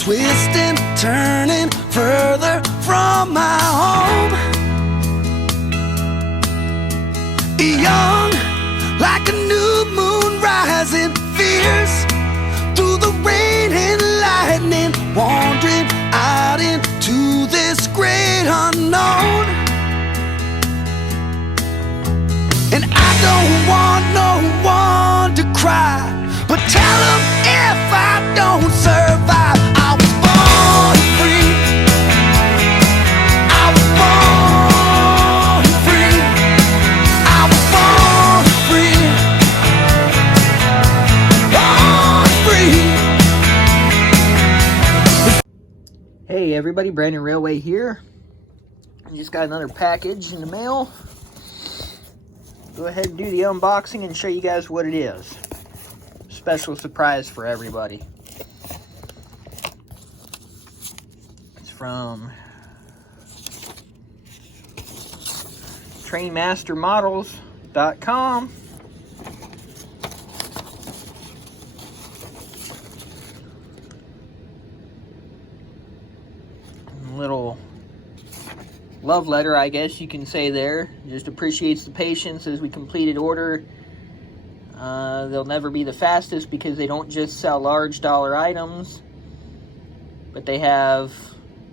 twisting, turning further from my home. Young, like a new moon rising, fierce through the rain and lightning, wandering out into this great unknown. And I don't want no one to cry, but tell them if I don't survive, I was born free. I was born free. I was born free. Born free. Hey everybody, Brandon Railway here. I just got another package in the mail. Go ahead and do the unboxing and show you guys what it is. Special surprise for everybody. It's from trainmastermodels.com. Little love letter, I guess you can say there. Just appreciates the patience as we completed order. They'll never be the fastest because they don't just sell large dollar items, but they have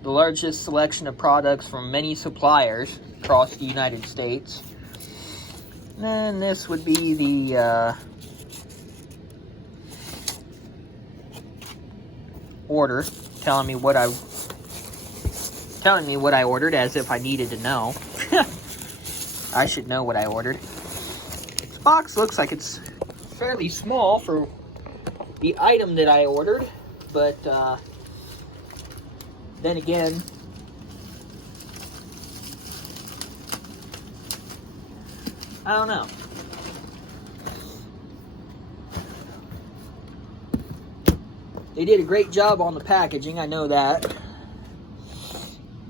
the largest selection of products from many suppliers across the United States. And then this would be the order telling me what I ordered, as if I needed to know. I should know what I ordered. This box looks like it's fairly small for the item that I ordered, but then again, I don't know. They did a great job on the packaging, I know that.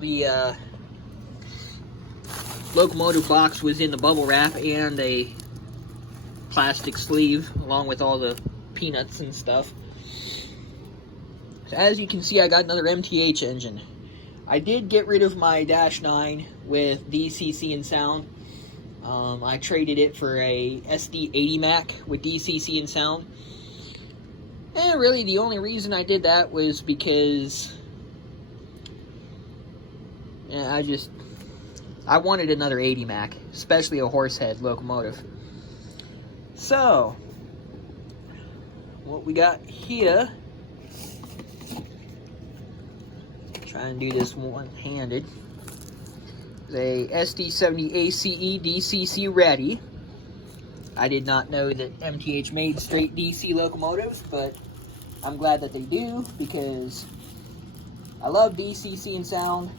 The locomotive box was in the bubble wrap and a plastic sleeve along with all the peanuts and stuff. So as you can see, I got another MTH engine. I did get rid of my Dash 9 with DCC and sound. I traded it for a SD70 Mac with DCC and sound. And really the only reason I did that was because I wanted another 80 Mac, especially a horsehead locomotive. So, what we got here, try and do this one-handed, is a SD70ACe DCC ready. I did not know that MTH made straight DC locomotives, but I'm glad that they do, because I love DCC and sound.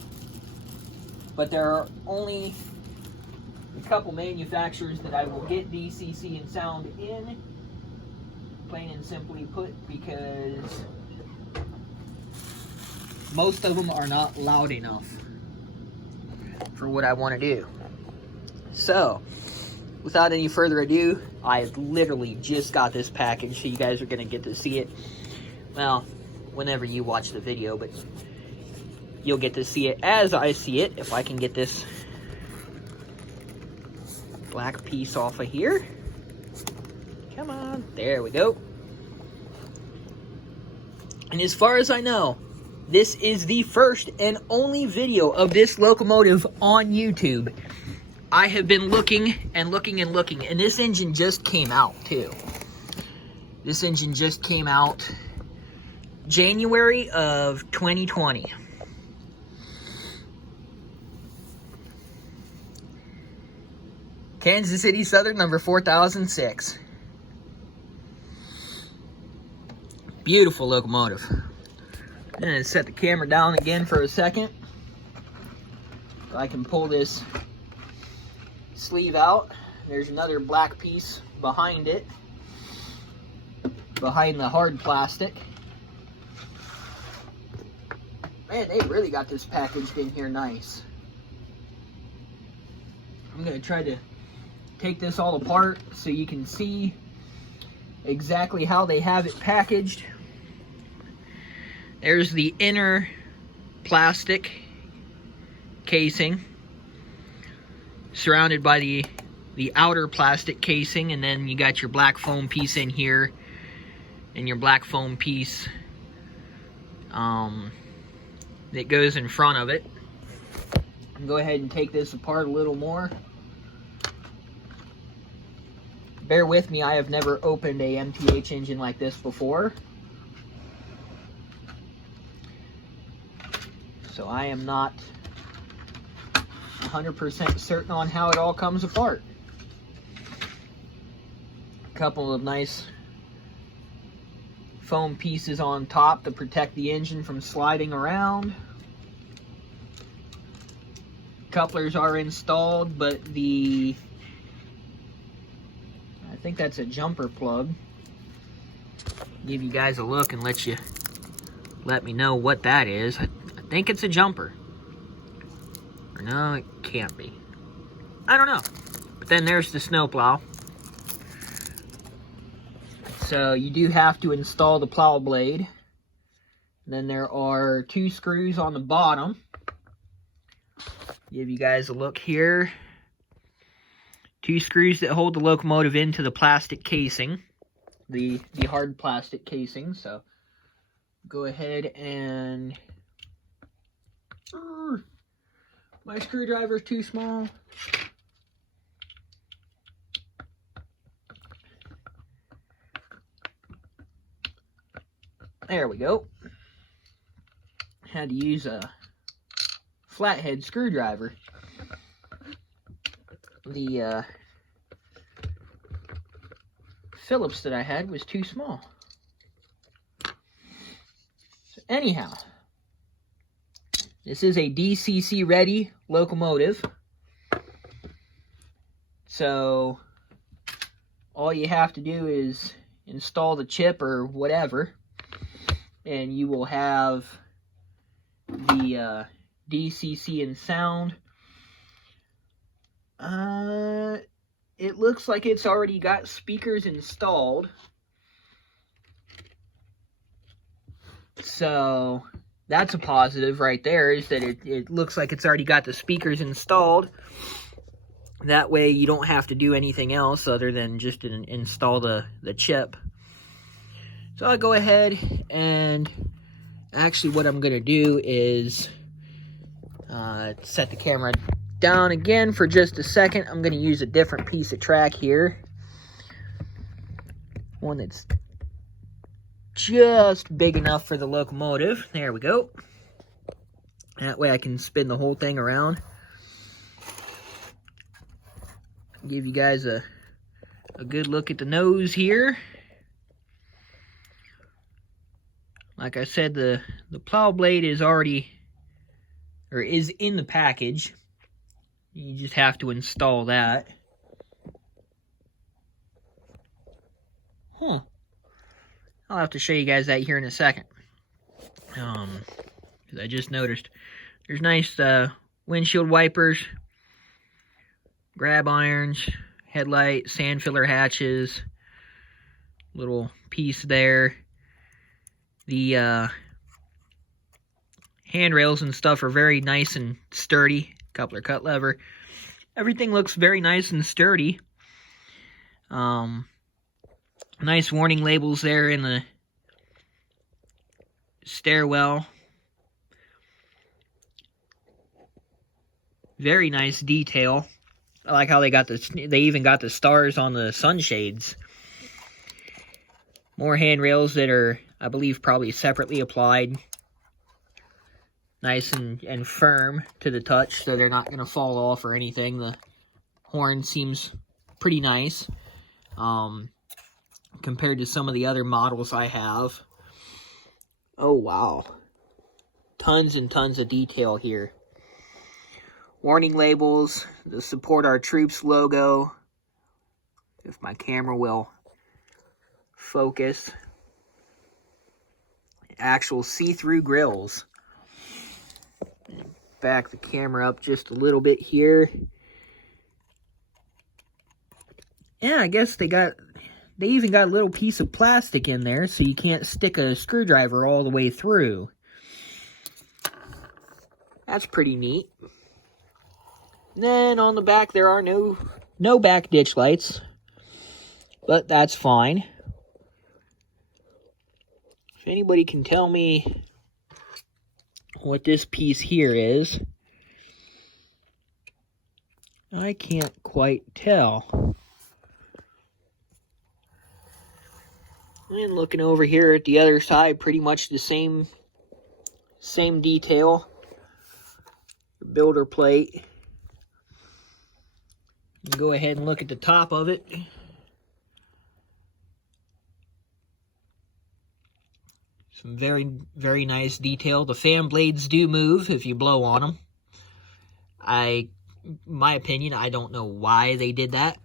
But there are only a couple manufacturers that I will get DCC and sound in, plain and simply put, because most of them are not loud enough for what I want to do. So, without any further ado, I literally just got this package, so you guys are going to get to see it, well, whenever you watch the video, but you'll get to see it as I see it, if I can get this black piece off of here. Come on, there we go. And as far as I know, this is the first and only video of this locomotive on YouTube. I have been looking and looking and looking, and this engine just came out too. This engine just came out January of 2020. Kansas City Southern, number 4006. Beautiful locomotive. I'm going to set the camera down again for a second, so I can pull this sleeve out. There's another black piece behind it, behind the hard plastic. Man, they really got this packaged in here nice. I'm going to try to take this all apart so you can see exactly how they have it packaged. There's the inner plastic casing, surrounded by the outer plastic casing, and then you got your black foam piece in here, and your black foam piece that goes in front of it. I'll go ahead and take this apart a little more. Bear with me, I have never opened a MTH engine like this before, so I am not 100% certain on how it all comes apart. A couple of nice foam pieces on top to protect the engine from sliding around. Couplers are installed, but I think that's a jumper plug. Give you guys a look and let me know what that is. I think it's a jumper. Or no, it can't be. I don't know. But then there's the snowplow. So you do have to install the plow blade. And then there are 2 screws on the bottom. Give you guys a look here. 2 screws that hold the locomotive into the plastic casing, the hard plastic casing. So go ahead and my screwdriver's too small. There we go. Had to use a flathead screwdriver. The Phillips that I had was too small. So anyhow, this is a DCC ready locomotive. So all you have to do is install the chip or whatever, and you will have the DCC and sound. It looks like it's already got speakers installed. So that's a positive right there, is that it looks like it's already got the speakers installed. That way you don't have to do anything else other than just install the chip. So I'll go ahead and actually what I'm going to do is set the camera down again for just a second. I'm going to use a different piece of track here. One that's just big enough for the locomotive. There we go. That way I can spin the whole thing around. Give you guys a good look at the nose here. Like I said, the plow blade is already, or is in the package. You just have to install that. I'll have to show you guys that here in a second. Because I just noticed there's nice windshield wipers, grab irons, headlight, sand filler hatches, little piece there. The handrails and stuff are very nice and sturdy. Coupler cut lever. Everything looks very nice and sturdy. Nice warning labels there in the stairwell. Very nice detail. I like how they even got the stars on the sunshades. More handrails that are, I believe, probably separately applied. Nice and firm to the touch, so they're not going to fall off or anything. The horn seems pretty nice compared to some of the other models I have. Oh, wow. Tons and tons of detail here. Warning labels, the Support Our Troops logo, if my camera will focus. Actual see-through grills. Back the camera up just a little bit here. Yeah, I guess they even got a little piece of plastic in there so you can't stick a screwdriver all the way through. That's pretty neat. And then on the back, there are no back ditch lights, but that's fine. If anybody can tell me what this piece here is, I can't quite tell. And looking over here at the other side, pretty much the same detail. Builder plate. Go ahead and look at the top of it. Some very, very nice detail. The fan blades do move if you blow on them. My opinion, I don't know why they did that,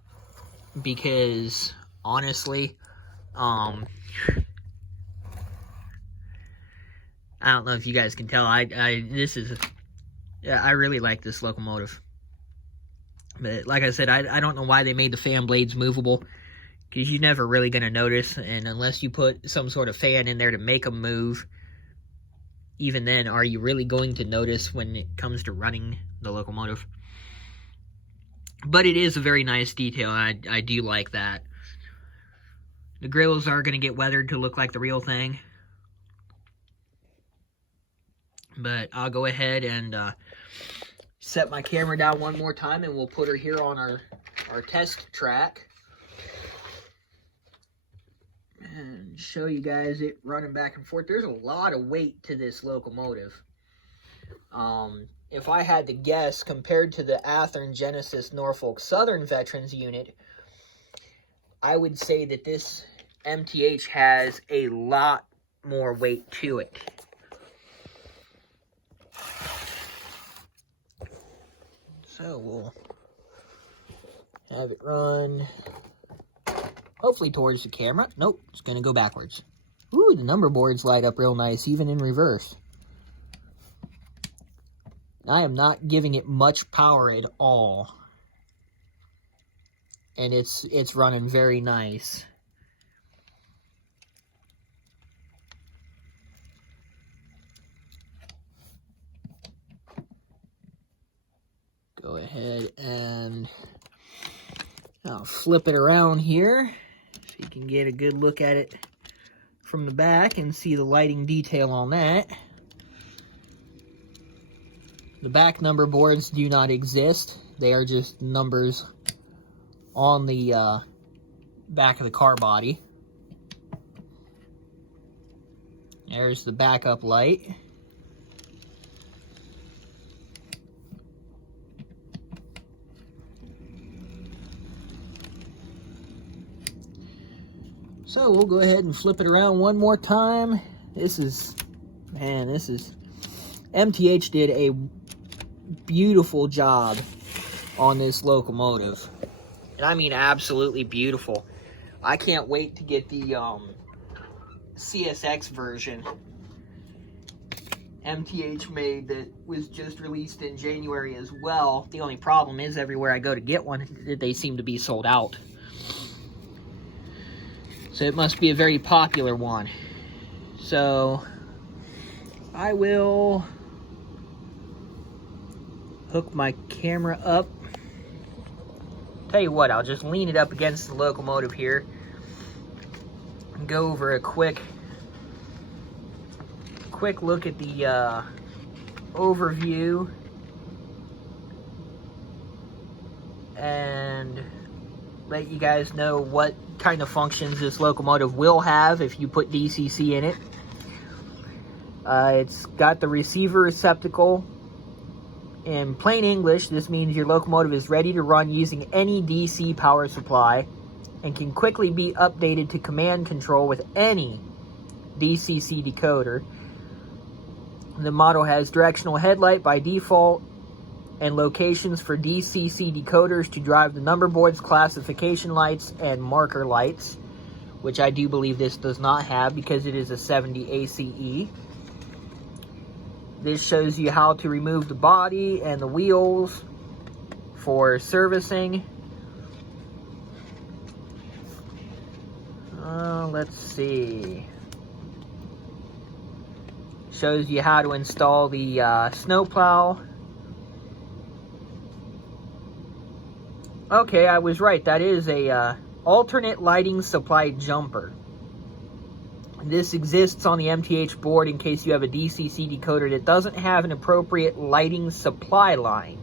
because honestly, I don't know if you guys can tell. I really like this locomotive. But like I said, I don't know why they made the fan blades movable, because you're never really going to notice, and unless you put some sort of fan in there to make them move, even then, are you really going to notice when it comes to running the locomotive? But it is a very nice detail, and I do like that. The grills are going to get weathered to look like the real thing. But I'll go ahead and set my camera down one more time, and we'll put her here on our test track. And show you guys it running back and forth. There's a lot of weight to this locomotive. If I had to guess, compared to the Athearn Genesis Norfolk Southern Veterans unit, I would say that this MTH has a lot more weight to it. So we'll have it run, hopefully towards the camera. Nope, it's going to go backwards. Ooh, the number boards light up real nice, even in reverse. I am not giving it much power at all. And it's running very nice. Go ahead and I'll flip it around here so you can get a good look at it from the back and see the lighting detail on that. The back number boards do not exist. They are just numbers on the back of the car body. There's the backup light. So we'll go ahead and flip it around one more time. MTH did a beautiful job on this locomotive. And I mean absolutely beautiful. I can't wait to get the CSX version MTH made that was just released in January as well. The only problem is everywhere I go to get one, they seem to be sold out. So it must be a very popular one. So I will hook my camera up. Tell you what, I'll just lean it up against the locomotive here and go over a quick look at the overview and let you guys know what kind of functions this locomotive will have if you put DCC in it. It's got the receiver receptacle. In plain English, this means your locomotive is ready to run using any DC power supply and can quickly be updated to command control with any DCC decoder. The model has directional headlight by default and locations for DCC decoders to drive the number board's classification lights and marker lights, which I do believe this does not have because it is a 70ACe. This shows you how to remove the body and the wheels for servicing. Let's see. Shows you how to install the snowplow. Okay, I was right. That is a alternate lighting supply jumper. This exists on the MTH board in case you have a DCC decoder that doesn't have an appropriate lighting supply line.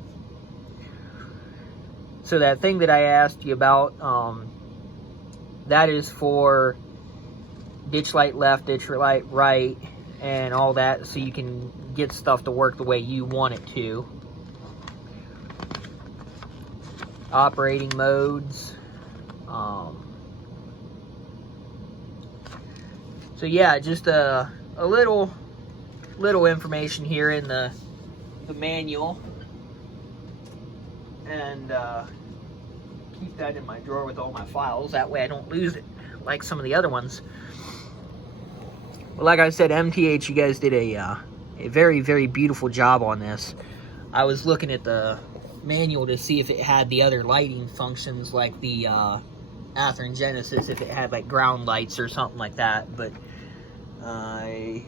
So that thing that I asked you about, that is for ditch light left, ditch light right, and all that, so you can get stuff to work the way you want it to. Operating modes. So yeah, just a little information here in the manual, and keep that in my drawer with all my files. That way I don't lose it like some of the other ones. Well, like I said, MTH, you guys did a very, very beautiful job on this. I was looking at the manual to see if it had the other lighting functions like the Athearn Genesis, if it had like ground lights or something like that, but I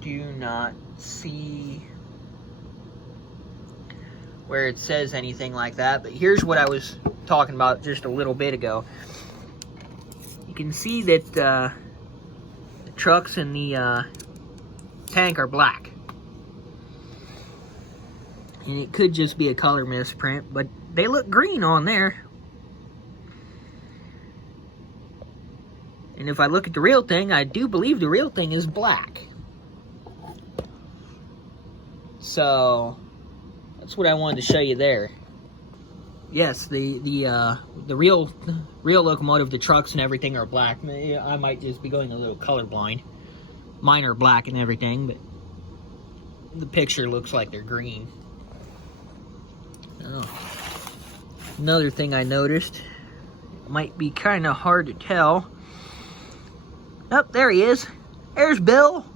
do not see where it says anything like that. But here's what I was talking about just a little bit ago. You can see that the trucks and the tank are black. And it could just be a color misprint, but they look green on there. And if I look at the real thing, I do believe the real thing is black. So that's what I wanted to show you there. Yes, the real locomotive, the trucks and everything are black. I might just be going a little colorblind. Mine are black and everything, but the picture looks like they're green. Oh. Another thing I noticed, it might be kind of hard to tell. Oh, there he is. There's Bill.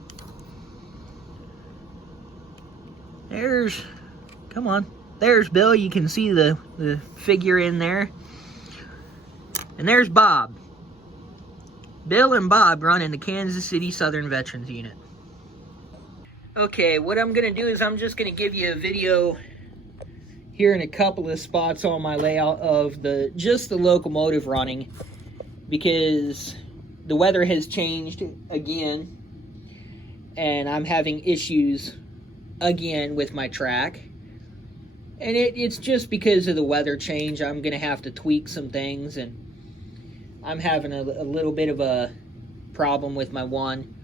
Come on. There's Bill. You can see the figure in there. And there's Bob. Bill and Bob run in the Kansas City Southern Veterans Unit. Okay, what I'm going to do is I'm just going to give you a video here in a couple of spots on my layout of just the locomotive running, because the weather has changed again and I'm having issues again with my track. And it's just because of the weather change. I'm going to have to tweak some things, and I'm having a little bit of a problem with my one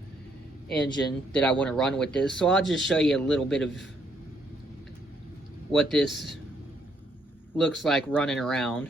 engine that I want to run with this. So I'll just show you a little bit of what this looks like running around.